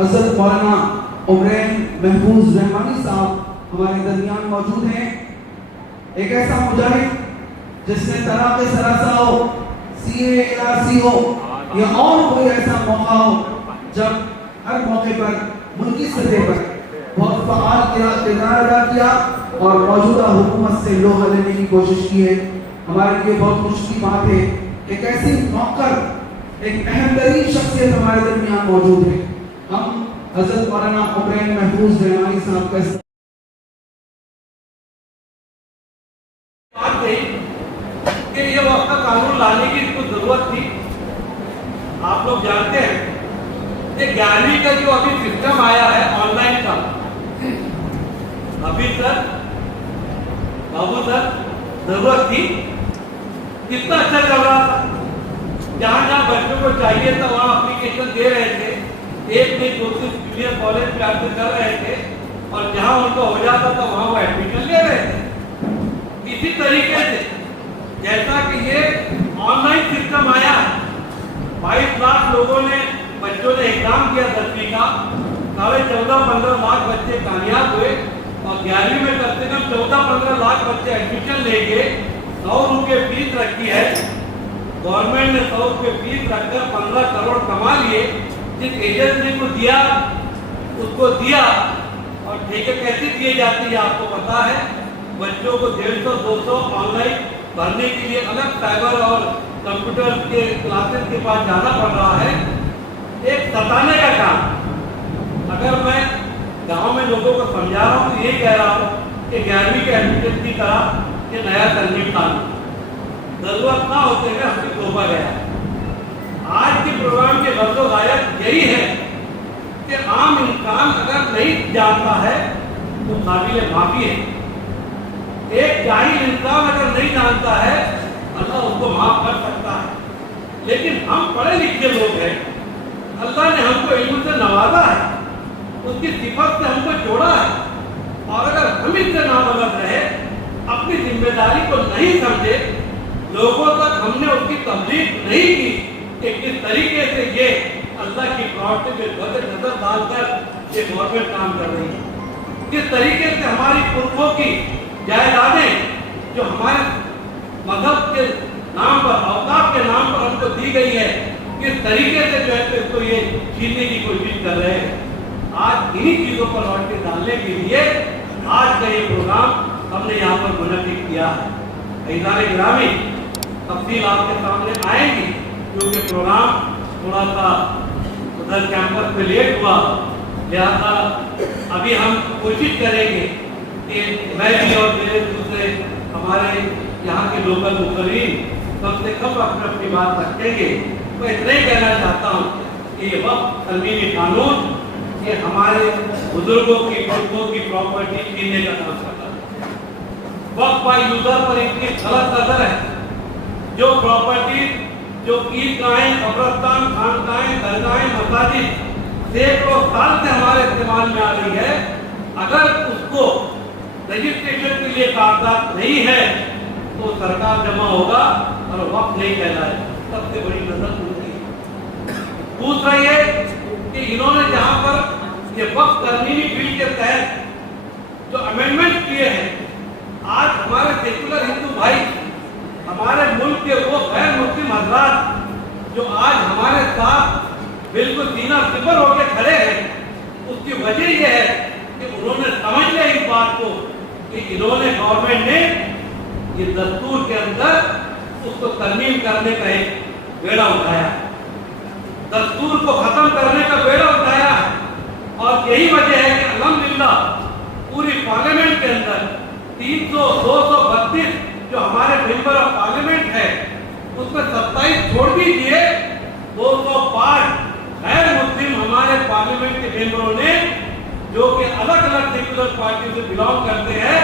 حضرت مولانا عمرین محفوظ رحمانی صاحب ہمارے درمیان موجود ہیں. ایک ایسا مجاہد جس نے طلاق ثلاثہ ہو، CARC ہو یا اور کوئی ایسا موقع ہو جب ہر موقع پر ملکی سطح پر بہت فعال کردار ادا کیا اور موجودہ حکومت سے لوہا لینے کی کوشش کی ہے. ہمارے لیے بہت خوشی کی بات ہے ایک ایسی موقر، ایک اہم ترین شخصیت ہمارے درمیان موجود ہے. ہم حضرت مولانا عمرین محفوظ رحمانی صاحب کا بات کہی کہ یہ وقت کا قانون لانے کی اس کو ضرورت تھی. آپ لوگ جانتے ہیں کہ 11ویں کا جو ابھی سسٹم آیا ہے آن لائن کا، ابھی سر بابو سر ضرورت تھی. کتنا اچھا چل رہا تھا، جہاں جہاں بچوں کو چاہیے تھا وہاں اپلیکیشن دے رہے تھے. ایک نہیں 2-3 جونیئر کالج میں آتے کر رہے تھے اور جہاں ان کو ہو جاتا تھا وہاں وہ ایڈمیشن لے رہے تھے. اسی طریقے سے جیسا کہ یہ آن لائن سسٹم آیا ہے، 22 لاکھ لوگوں نے بچوں نے ایگزام کیا 10ویں کا، 14.5-15 لاکھ بچے کامیاب ہوئے اور 11ویں میں کم سے کم 14-15 لاکھ بچے ایڈمیشن لے کے 100 روپے فیس رکھی ہے. گورنمنٹ نے 100 روپے فیس رکھ کر 15 کروڑ کما لیے. جس ایجنسی کو دیا اس کو دیا. اور ٹھیکے کیسے دیے جاتی ہے آپ کو پتا ہے. بچوں کو 150-200 آن لائن بھرنے کے لیے الگ سائبر اور کمپیوٹر کے کلاسز کے پاس جانا پڑ رہا ہے. ایک ستانے کا کام. اگر میں گاؤں میں لوگوں کو سمجھا رہا ہوں تو یہ کہہ رہا ہوں کہ 11ویں کے ایڈمیشن کی طرح یہ نیا ترمیم قانون ضرورت نہ ہوتے ہوئے ہم سے توپا گیا. آج کے پروگرام کے غرض و غایت یہی ہے کہ عام انسان اگر نہیں جانتا ہے تو قابل معافی ہے. ایک جاہل انسان اگر نہیں جانتا ہے اللہ اس کو معاف کر سکتا ہے. لیکن ہم پڑھے لکھے لوگ ہیں، اللہ نے ہم کو علم سے نوازا ہے، اس کی صفت سے ہم کو جوڑا ہے. اور اگر ہم اس سے نابلد رہے، اپنی ذمہ داری کو نہیں سمجھے، لوگوں تک ہم نے اس کی تبلیغ نہیں کی کہ کس طریقے سے یہ اللہ کی پراپرٹی پہ غلط نظر ڈال کر یہ گورنمنٹ کام کر رہی ہے، کس طریقے سے ہماری پرخوں کی جائیدادیں جو ہمارے مذہب کے نام پر، اوقاف کے نام پر ہم کو دی گئی ہے، کس طریقے سے جو ہے اس کو یہ چھیننے کی کوشش کر رہے ہیں. آج انہی چیزوں پر روشنی ڈالنے کے لیے آج کا یہ پروگرام ہم نے یہاں پر منعقد کیا ہے. عزیزان گرامی، تفصیل آپ کے سامنے آئے گی کیونکہ پروگرام تھوڑا سا ادھر کیمپس میں لیٹ ہوا، لہٰذا ابھی ہم کوشش کریں گے کہ میں بھی اور میرے دوسرے ہمارے یہاں کے لوکل مقررین کم سے کم اپنی بات رکھیں گے. میں اتنا ہی کہنا چاہتا ہوں کہ یہ وقت ترمیمی قانون یہ ہمارے بزرگوں کی بزرگوں کی پراپرٹی چھیننے کا کام کرتا ہے. وقت بائی یوزر پر اتنی غلط نظر ہے. جو پراپرٹی جو عیدگاہیں، قبرستان، خانقاہیں، درگاہیں، مساجد سینکڑوں سال سے ہمارے استعمال میں آ رہی ہے، اگر اس کو رجسٹریشن کے لیے کاغذات نہیں ہے تو سرکار جمع ہوگا اور وقت نہیں کہلائے. سب سے بڑی نظر ہوتی ہے. دوسرا یہ کہ انہوں نے جہاں پر یہ وقت ترمیمی بل کے تحت جو امینڈمنٹ کیے ہیں، آج ہمارے سیکولر ہندو بھائی، ہمارے ملک کے وہ غیر مسلم حضرات جو آج ہمارے ساتھ بالکل سینہ صفر ہو کے کھڑے ہیں، اس کی وجہ یہ ہے کہ انہوں نے سمجھ لیا اس بات کو کہ انہوں نے گورنمنٹ نے یہ دستور کے اندر اس کو ترمیم کرنے کا ایک بیڑا اٹھایا، دستور کو ختم کرنے کا بیڑا اٹھایا ہے. اور یہی وجہ ہے کہ الحمدللہ پوری پارلیمنٹ کے اندر 332 جو ہمارے ممبر آف پارلیمنٹ ہے اس میں 27 چھوڑ دیجیے، 205 غیر مسلم ہمارے پارلیمنٹ کے ممبروں نے جو کہ الگ الگ سیکولر پارٹی سے بلانگ کرتے ہیں،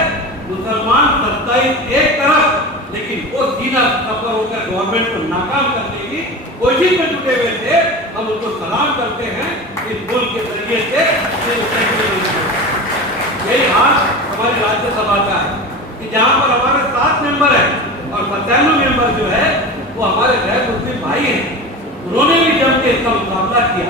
مسلمان 27 ایک طرف، لیکن وہ سینہ سفر ہو کر گورنمنٹ کو ناکام کرنے کی کوشش میں جٹے ہوئے تھے. ہم ان کو سلام کرتے ہیں اس ملک کے ذریعے سے. یہی حال ہماری راجیہ سبھا کا ہے کہ جہاں پر ہمارے 7 ممبر ہیں اور 97 ممبر جو ہے وہ ہمارے غیر مسلم بھائی ہیں. انہوں نے بھی جم کے اس کا مقابلہ کیا.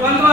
15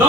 9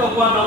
9:15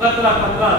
17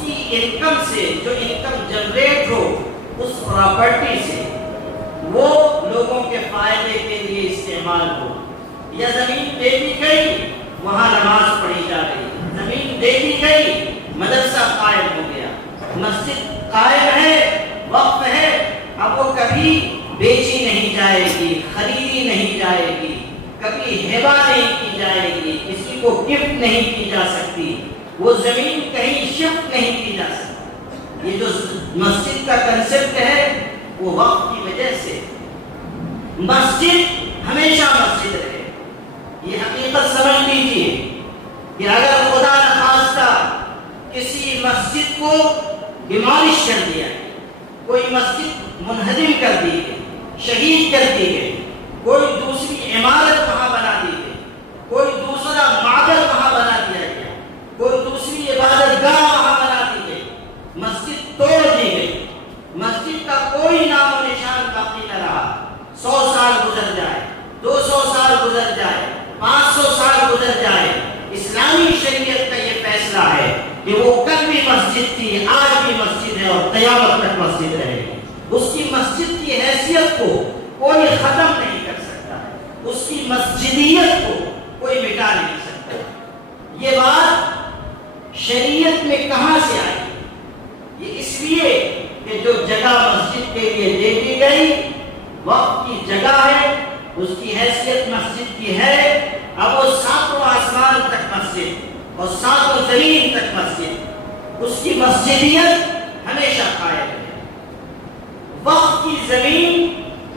کی انکم سے جو انکم جنریٹ ہو اس پراپرٹی سے وہ لوگوں کے فائدے کے لیے استعمال ہو. یا زمین دے دی گئی وہاں نماز پڑھی جا رہی ہے, زمین دے دی گئی مدرسہ قائم ہو گیا, مسجد قائم ہے, وقف ہے, اب وہ کبھی بیچی نہیں جائے گی, خریدی نہیں جائے گی, کبھی ہبہ نہیں کی جائے گی, کسی کو گفٹ نہیں کی جا سکتی, وہ زمین کہیں شفٹ نہیں کی جا سکتی. یہ جو مسجد کا کنسپٹ ہے وہ وقت کی وجہ سے مسجد ہمیشہ مسجد رہے. یہ حقیقت سمجھ لیجیے کہ اگر خدا نخواستہ کسی مسجد کو ڈیمالش کر دیا, کوئی مسجد منہدم کر دی گئی, شہید کر دی گئی, کوئی دوسری عمارت وہاں بنا دی گئی, کوئی دوسرا معبد وہاں بنا دیا گیا, کوئی دوسری عبادت گاہ وہاں بنا دی گئی, مسجد توڑ دی گئی, مسجد کا کوئی نام و نشان باقی نہ رہا, 100 سال گزر جائے, 200 سال گزر جائے, 500 سال گزر جائے, اسلامی شریعت کا یہ فیصلہ ہے کہ وہ کل بھی مسجد تھی, آج بھی مسجد ہے اور قیامت تک مسجد رہے گی. اس کی مسجد کی حیثیت کو کوئی ختم نہیں کر سکتا, اس کی مسجدیت کو کوئی مٹا نہیں سکتا. یہ بات شریعت میں کہاں سے آئی؟ یہ اس لیے کہ جو جگہ مسجد کے لیے دے دی گئی وقت کی جگہ ہے, اس کی حیثیت مسجد کی ہے, اب وہ 7 آسمان تک مسجد اور 7 زمین تک مسجد, اس کی مسجدیت ہمیشہ قائم ہے. وقت کی زمین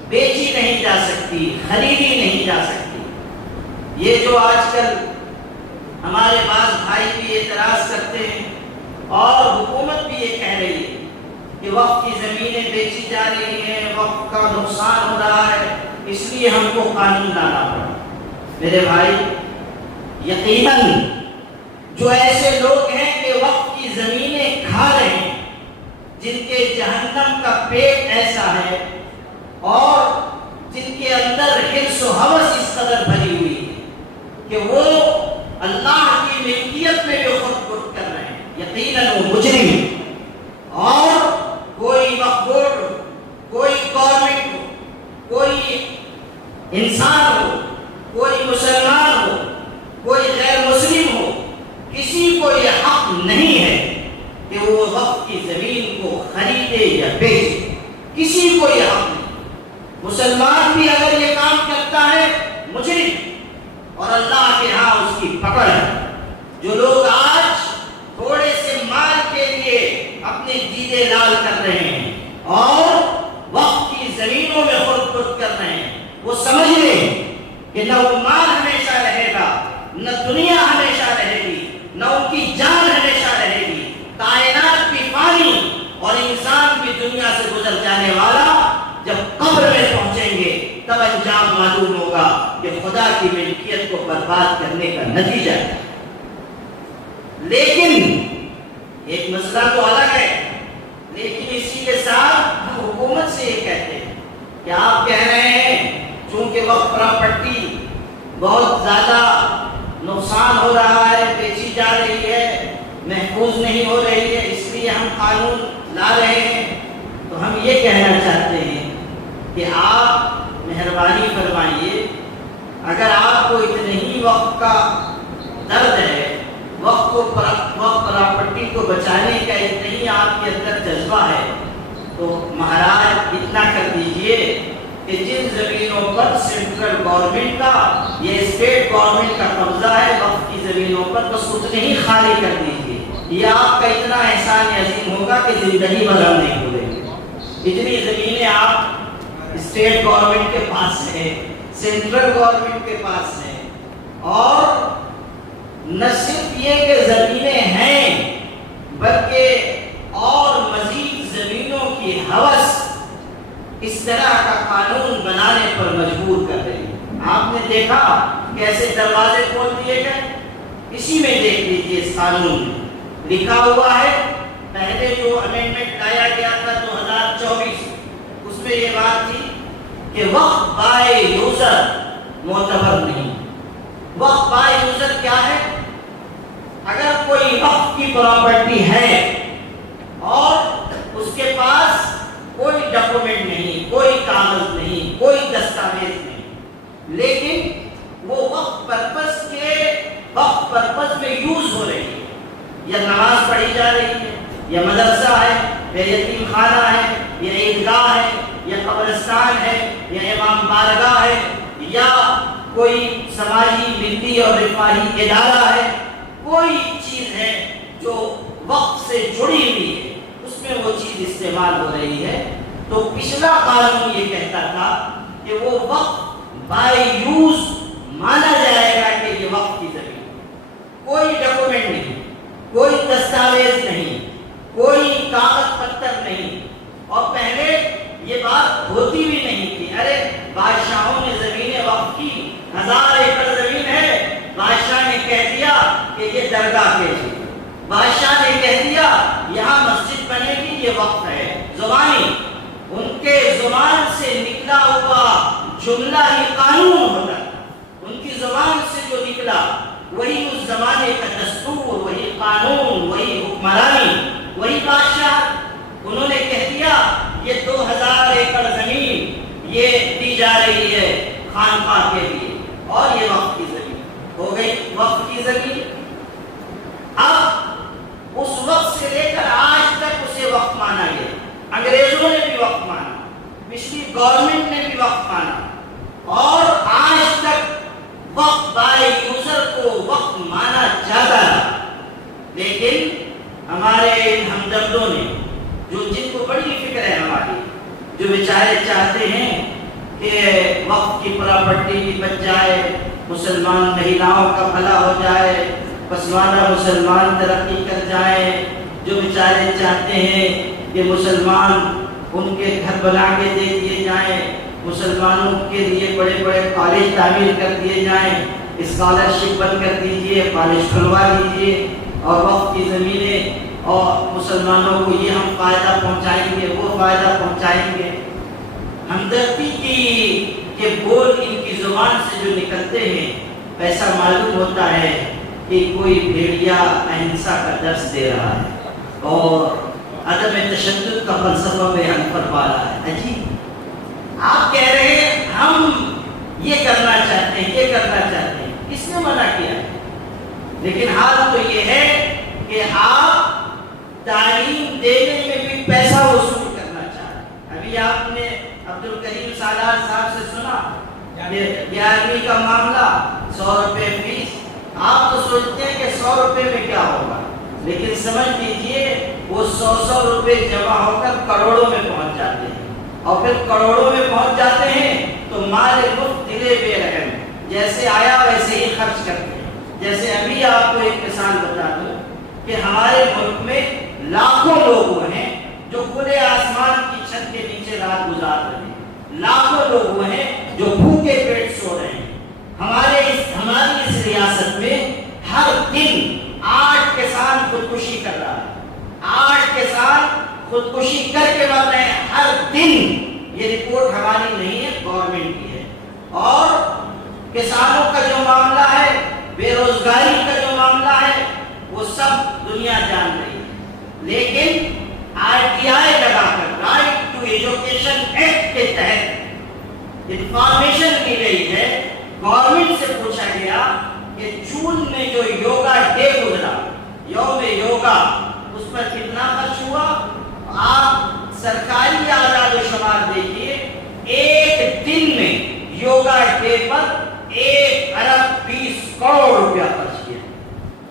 بیچی نہیں جا سکتی, خریدی نہیں جا سکتی. یہ جو آج کل ہمارے بعض بھائی بھی اعتراض کرتے ہیں اور حکومت بھی یہ کہہ رہی ہے کہ وقت کی زمینیں بیچی جا رہی ہیں, وقت کا نقصان ہو رہا ہے, اس لیے ہم کو قانون لانا پڑا. میرے بھائی, یقیناً جو ایسے لوگ ہیں کہ وقت کی زمینیں کھا رہے ہیں, جن کے جہنم کا پیٹ ایسا ہے اور جن کے اندر حرص و ہوس اس قدر بھری ہوئی ہے کہ وہ اللہ کی ملکیت میں بھی خود خود کر رہے ہیں, یقیناً وہ مجرم. اور کوئی مقبول, کوئی گورنمنٹ ہو, کوئی انسان ہو, کوئی مسلمان ہو, کوئی غیر مسلم ہو, کسی کو یہ حق نہیں ہے کہ وہ وقت کی زمین کو خریدے یا بیچے, کسی کو یہ حق نہیں. مسلمان بھی اگر یہ کام کرتا ہے مجرم, اور اللہ کے ہاں اس کی پکڑ ہے. جو لوگ آج تھوڑے سے مال کے لیے اپنے دیدے لال کر رہے ہیں اور وقت کی زمینوں میں خود خود کر رہے ہیں, وہ سمجھ لیں کہ نہ وہ مال ہمیشہ رہے گا, نہ دنیا ہمیشہ رہے گی, نہ ان کی جان ہمیشہ رہے گی. کائنات بھی پانی اور انسان بھی دنیا سے گزر جانے والا. جب قبر میں پہنچیں گے تب انجام معلوم ہوگا کہ خدا کی ملکیت کو برباد کرنے کا نتیجہ ہے. لیکن ایک مسئلہ تو الگ ہے, لیکن اسی کے ساتھ ہم حکومت سے یہ کہتے ہیں کہ آپ کہہ رہے ہیں چونکہ وقت پراپرٹی بہت زیادہ نقصان ہو رہا ہے, بیچی جا رہی ہے, محفوظ نہیں ہو رہی ہے, اس لیے ہم قانون لا رہے ہیں. تو ہم یہ کہنا چاہتے ہیں کہ آپ مہربانی فرمائیے, اگر آپ کو اتنے ہی وقت کا درد ہے, وقت پراپرٹی کو بچانے کا اتنا ہی آپ کے اندر جذبہ ہے, تو مہاراج اتنا کر دیجئے کہ جن زمینوں پر سینٹرل گورنمنٹ کا یا اسٹیٹ گورنمنٹ کا قبضہ ہے وقت کی زمینوں پر, بس اتنے ہی خالی کر دیجئے. یہ آپ کا اتنا احسان عظیم ہوگا کہ زندگی بھر ہم نہیں بھولیں گے. اتنی زمینیں آپ اسٹیٹ گورنمنٹ کے پاس ہیں, سینٹرل گورنمنٹ کے پاس ہیں, اور نہ صرف یہ کہ زمینیں ہیں بلکہ اور مزید زمینوں کی ہوس اس طرح کا قانون بنانے پر مجبور کر رہی ہے. آپ نے دیکھا کیسے دروازے کھول دیے گئے, اسی میں دیکھ لیجیے اس قانون میں لکھا ہوا ہے. پہلے جو امینڈمنٹ لایا گیا تھا 2024, اس میں یہ بات تھی کہ وقت بائے یوزر معتبر نہیں. وقت بائے یوزر کیا ہے؟ اگر کوئی وقف کی پراپرٹی ہے اور اس کے پاس کوئی ڈاکومنٹ نہیں، کوئی کاغذ نہیں، کوئی دستاویز نہیں، لیکن وہ وقف پرپس میں یوز ہو رہی ہے، یا نماز پڑھی جا رہی ہے، یا مدرسہ ہے، یا یتیم خانہ ہے، یا عیدگاہ ہے، یا قبرستان ہے، یا امام بارگاہ ہے، یا کوئی سماجی ملی اور رفاہی ادارہ ہے، کوئی چیز ہے جو وقت سے جڑی ہوئی ہے، اس میں وہ چیز استعمال ہو رہی ہے، تو پچھلا قانون یہ کہتا تھا کہ وہ وقف بائی یوز مانا جائے گا کہ یہ وقف کی زمین، کوئی ڈاکومنٹ نہیں، کوئی دستاویز نہیں، کوئی کاغذ پتر نہیں، اور پہلے یہ بات ہوتی بھی نہیں تھی، ارے بادشاہوں نے زمینیں وقف کی، 1000 ایکڑ زمین ہے، بادشاہ نے کہہ دیا کہ یہ درگاہ کے لیے، بادشاہ نے کہہ دیا یہاں مسجد بنے گی، یہ وقف ہے، زبانی ان کے زبان سے نکلا ہوا جملہ ہی قانون ہوتا تھا، ان کی زبان سے جو نکلا وہی اس زمانے کا دستور، وہی قانون، وہی حکمرانی، وہی بادشاہ، انہوں نے کہہ دیا یہ 2000 ایکڑ زمین یہ دی جا رہی ہے خانقاہ کے لیے، اور یہ وقف کی زمین ہو گئی، وقف کی زمین۔ اب اس وقت سے لے کر آج تک اسے وقف مانا گیا، انگریزوں نے بھی وقف مانا، پچھلی گورنمنٹ نے بھی وقف مانا، اور آج تک وقف بائی یوزر کو وقف مانا جاتا ہے، لیکن ہمارے ہمدردوں نے جن کو بڑی فکر ہے ہماری، جو بیچارے چاہتے ہیں کہ وقف کی پراپرٹی بھی بچ جائے، مسلمان مہیلاؤں کا بھلا ہو جائے، پسماندہ مسلمان ترقی کر جائیں، جو بیچارے چاہتے ہیں کہ مسلمان ان کے گھر بنا کے دے دیے جائیں، مسلمانوں کے لیے بڑے بڑے کالج تعمیر کر دیے جائیں، اسکالرشپ بند کر دیجئے، کالج کھلوا دیجئے، اور وقف کی زمینیں، اور مسلمانوں کو یہ ہم فائدہ پہنچائیں گے، وہ فائدہ پہنچائیں گے۔ ہمدردی کے بول ان کی زبان سے جو نکلتے ہیں، ایسا معلوم ہوتا ہے کہ کوئی بھیڑیا اہنسا کا درس دے رہا ہے اور عدم تشدد کا فلسفہ بیان فرما رہا ہے۔ عجیب، آپ کہہ رہے ہیں ہم یہ کرنا چاہتے ہیں، یہ کرنا چاہتے ہیں، کس نے منع کیا؟ لیکن حال تو یہ ہے کہ آپ تعلیم دینے میں بھی پیسہ وصول کرنا چاہتے ہیں۔ ابھی آپ نے عبدالکریم سالار صاحب سے سنا 11ویں کا معاملہ، 100 روپے فیس، آپ تو سوچتے ہیں کہ 100 روپے میں کیا ہوگا، لیکن سمجھ لیجئے وہ 100 روپے جمع ہو کر کروڑوں میں پہنچ جاتے ہیں، اور پھر کروڑوں میں پہنچ جاتے ہیں تو مال مفت دلے بے رحم، جیسے آیا ویسے ہی خرچ کرتے ہیں۔ جیسے ابھی آپ کو ایک مثال بتا دوں کہ ہمارے ملک میں لاکھوں لوگ وہ ہیں جو کھلے آسمان کی چھت کے نیچے رات گزار رہے ہیں، لاکھوں لوگ وہ ہیں جو بھوکے پیٹ سو رہے ہیں۔ ہماری اس ریاست میں ہر دن 8 کسان خودکشی کر رہا ہے، 8 کسان خودکشی کر کے مر رہے ہیں ہر دن۔ یہ رپورٹ ہماری نہیں ہے، گورنمنٹ کی ہے۔ اور کسانوں کا جو معاملہ ہے، بے روزگاری کا جو معاملہ ہے، وہ سب دنیا جان رہی ہے، لیکن RTI لگا کر، رائٹ ٹو ایجوکیشن ایکٹ کے تحت انفارمیشن دی گئی ہے، گورنمنٹ سے پوچھا گیا کہ جون میں جو یوگا ڈے گزرا، یوم یوگا، اس پر کتنا خرچ ہوا؟ آپ سرکاری اعداد و شمار دیکھیے، ایک دن میں یوگا ڈے پر 1 ارب 20 کروڑ روپیہ خرچ کیا۔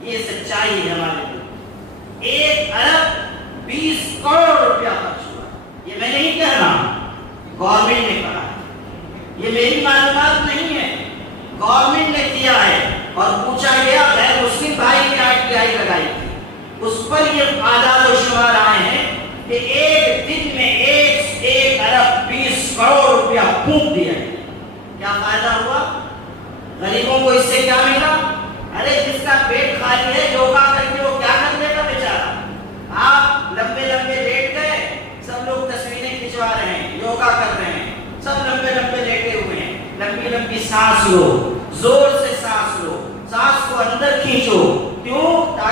یہ سچائی ہے ہمارے لیے، 1 ارب 20 کروڑ روپیہ خرچ ہوا۔ یہ میں نہیں کہہ رہا، گورنمنٹ نے کہا ہے، یہ میری معلومات نہیں ہے، گورنمنٹ نے کیا ہے۔ اور پوچھا گیا، غیر مسلم بھائی نے RTI لگائی تھی، اس پر یہ اعداد و شمار آئے ہیں کہ ایک دن میں 1 ارب 20 کروڑ روپیہ پھونک دیا ہے۔ کیا فائدہ ہوا؟ غریبوں کو اس سے کیا ملا؟ ارے جس کا پیٹ خالی ہے، یوگا کر کے وہ کیا کر لے گا بیچارہ؟ آپ لمبے لمبے لیٹ گئے، سب لوگ تصویریں کھنچوا رہے ہیں، یوگا کر رہے ہیں، سب لمبے لمبے لیٹے ہوئے ہیں۔ لمبی لمبی سانس لو، زور سے سانس لو، سانس کو اندر کھینچو، کیوں؟ تاکہ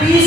20